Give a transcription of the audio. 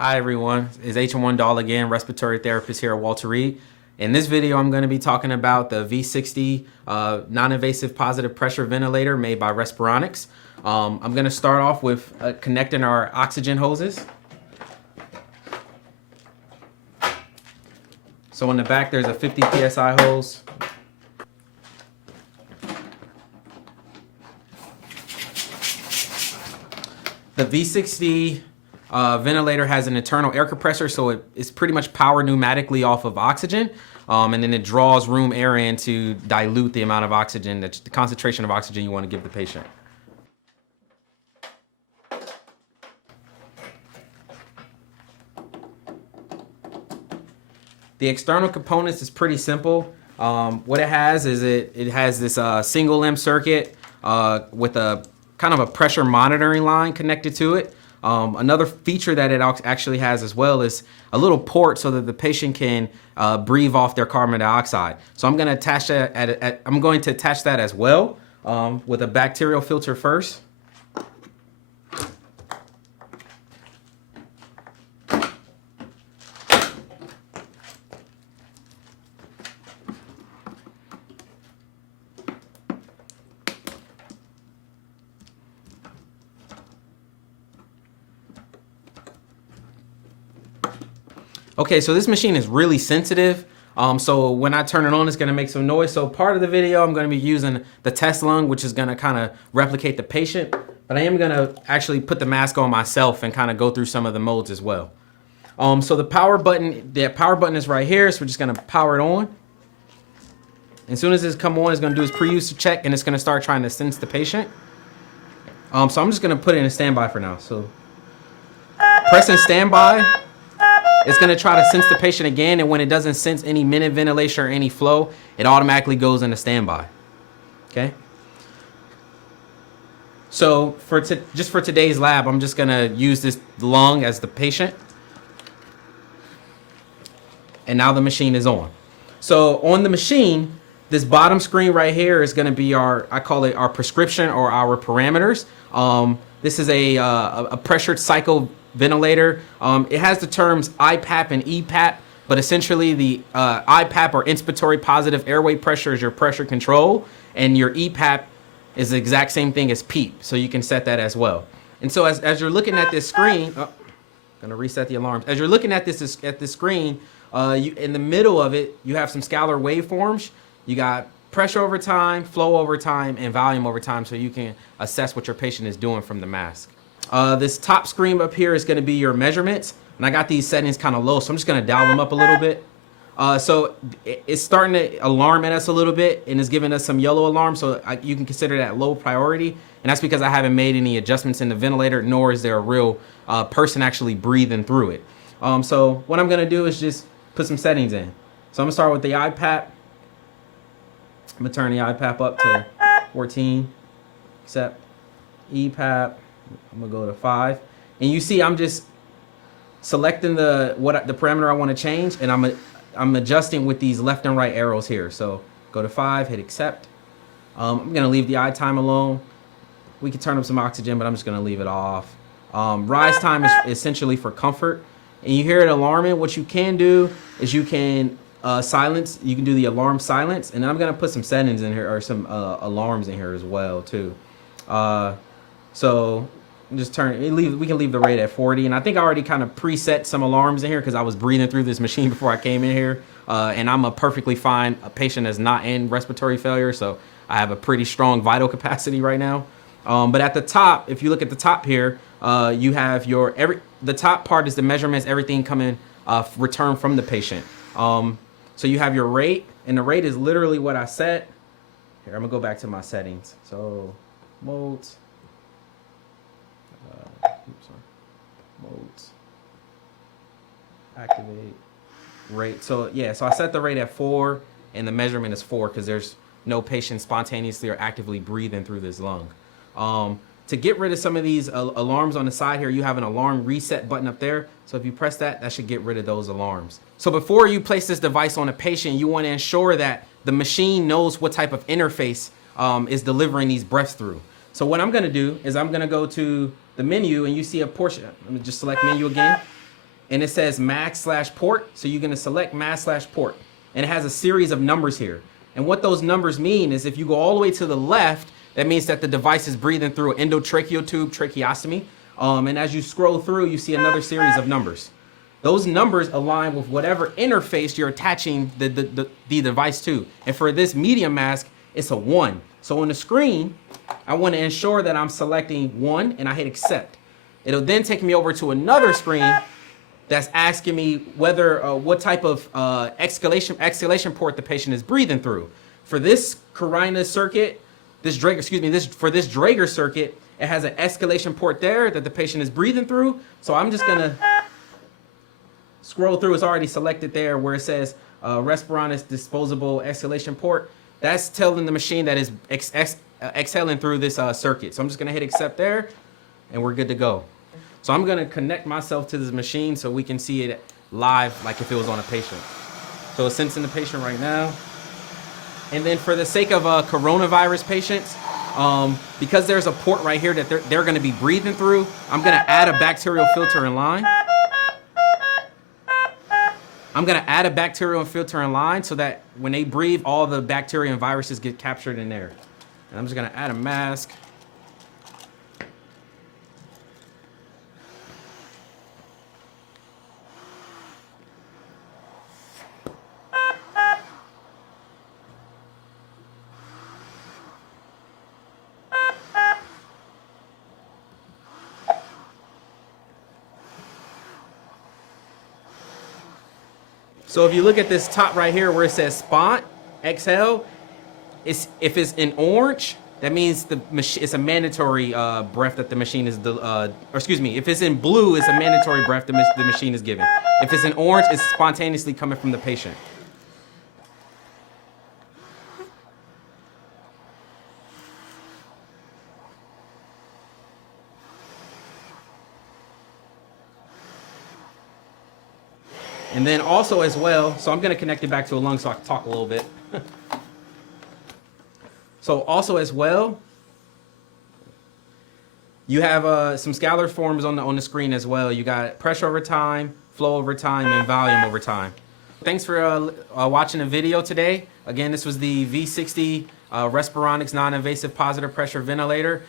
Hi everyone, it's H1 Doll again, respiratory therapist here at Walter Reed. In this video, I'm going to be talking about the V60 non-invasive positive pressure ventilator made by Respironics. I'm going to start off with connecting our oxygen hoses. So in the back, there's a 50 PSI hose. The V60 ventilator has an internal air compressor, so it's pretty much powered pneumatically off of oxygen, and then it draws room air in to dilute the amount of oxygen, the concentration of oxygen you want to give the patient. The external components is pretty simple. What it has is it has this single limb circuit with a kind of a pressure monitoring line connected to it. Another feature that it actually has as well is a little port so that the patient can breathe off their carbon dioxide. So I'm going to attach that I'm going to attach that as well with a bacterial filter first. Okay, so this machine is really sensitive. So when I turn it on, it's gonna make some noise. So part of the video, I'm gonna be using the test lung, which is gonna kind of replicate the patient, but I am gonna actually put the mask on myself and kind of go through some of the modes as well. So the power button is right here. So we're just gonna power it on. As soon as this come on, it's gonna do its pre-use check and it's gonna start trying to sense the patient. So I'm just gonna put it in standby for now. So pressing standby. It's going to try to sense the patient again, and when it doesn't sense any minute ventilation or any flow, it automatically goes into standby. Okay? So just for today's lab, I'm just going to use this lung as the patient. And now the machine is on. So on the machine, this bottom screen right here is going to be I call it our prescription or our parameters. This is a pressured cycle ventilator. It has the terms IPAP and EPAP, but essentially the IPAP or inspiratory positive airway pressure is your pressure control, and your EPAP is the exact same thing as PEEP, so you can set that as well. And so as you're looking at this screen, gonna reset the alarms. As you're looking at this screen, in the middle of it, you have some scalar waveforms. You got pressure over time, flow over time, and volume over time, so you can assess what your patient is doing from the mask. This top screen up here is going to be your measurements, and I got these settings kind of low, so I'm just going to dial them up a little bit. So it's starting to alarm at us a little bit, and it's giving us some yellow alarm, so you can consider that low priority, and that's because I haven't made any adjustments in the ventilator, nor is there a real person actually breathing through it. So what I'm going to do is just put some settings in. So I'm going to start with the IPAP. I'm going to turn the IPAP up to 14, accept. EPAP, I'm gonna go to 5, and you see I'm just selecting the parameter I want to change, and I'm adjusting with these left and right arrows here. So go to 5, hit accept. I'm gonna leave the eye time alone. We can turn up some oxygen, but I'm just gonna leave it off. Rise time is essentially for comfort, and you hear it alarming. What you can do is you can silence. You can do the alarm silence, and then I'm gonna put some settings in here or some alarms in here as well too. So just we can leave the rate at 40, and I think I already kind of preset some alarms in here because I was breathing through this machine before I came in here, and I'm a perfectly fine patient that's not in respiratory failure, so I have a pretty strong vital capacity right now. But at the top, if you look at the top here, you have the top part is the measurements, everything coming return from the patient. So you have your rate, and the rate is literally what I set. Here, I'm gonna go back to my settings. So modes. Modes, activate, rate. So yeah, so I set the rate at 4, and the measurement is 4 because there's no patient spontaneously or actively breathing through this lung. To get rid of some of these alarms on the side here, you have an alarm reset button up there. So if you press that, that should get rid of those alarms. So before you place this device on a patient, you want to ensure that the machine knows what type of interface is delivering these breaths through. So what I'm going to do is I'm going to go to the menu, and you see a portion. Let me just select menu again. and it says mask/port. So you're going to select mask/port, and it has a series of numbers here. And what those numbers mean is if you go all the way to the left, that means that the device is breathing through an endotracheal tube tracheostomy. And as you scroll through, you see another series of numbers. Those numbers align with whatever interface you're attaching the device to. And for this medium mask, it's a 1. So on the screen, I want to ensure that I'm selecting 1, and I hit accept. It'll then take me over to another screen that's asking me whether what type of exhalation port the patient is breathing through. For this Carina circuit, for this Draeger circuit, it has an escalation port there that the patient is breathing through. So I'm just gonna scroll through. It's already selected there where it says Respironics disposable exhalation port. That's telling the machine that is exhaling through this circuit. So I'm just gonna hit accept there, and we're good to go. So I'm gonna connect myself to this machine so we can see it live like if it was on a patient. So it's sensing the patient right now. And then for the sake of coronavirus patients, because there's a port right here that they're gonna be breathing through, I'm gonna add a bacterial filter in line. So that when they breathe, all the bacteria and viruses get captured in there. And I'm just gonna add a mask. So if you look at this top right here where it says spot, exhale, if it's in orange, that means it's a mandatory breath that the machine is, if it's in blue, it's a mandatory breath the machine is giving. If it's in orange, it's spontaneously coming from the patient. And then also as well, so I'm going to connect it back to a lung so I can talk a little bit. So also as well, you have some scalar forms on the screen as well. You got pressure over time, flow over time, and volume over time. Thanks for watching the video today. Again, this was the V60 Respironics non-invasive positive pressure ventilator.